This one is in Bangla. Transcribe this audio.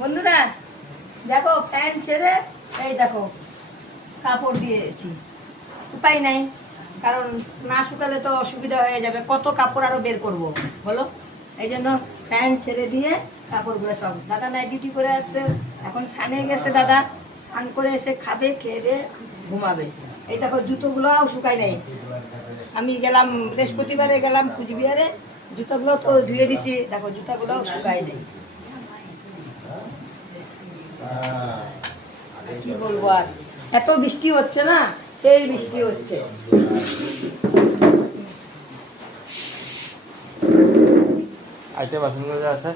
বন্ধুরা দেখো ফ্যান ছেড়ে এই দেখো কাপড় দিয়েছি, উপায় নাই, কারণ না শুকালে তো অসুবিধা হয়ে যাবে, কত কাপড় আরো বের করব বলো। এই জন্য ফ্যান ছেড়ে দিয়ে কাপড়গুলো সব, দাদা নাইট ডিউটি করে আসছে, এখন স্নানে গেছে, দাদা স্নান করে এসে খাবে, খেয়ে দিয়ে ঘুমাবে। এই দেখো জুতোগুলোও শুকাই নাই, আমি গেলাম বৃহস্পতিবারে গেলাম কুচবিহারে, জুতোগুলো তো ধুয়ে দিছি, দেখো জুতাগুলোও শুকাই নেই। কি বলবো আর, এত বৃষ্টি হচ্ছে না, সেই বৃষ্টি হচ্ছে। আইতে বাসনগুলো আছে।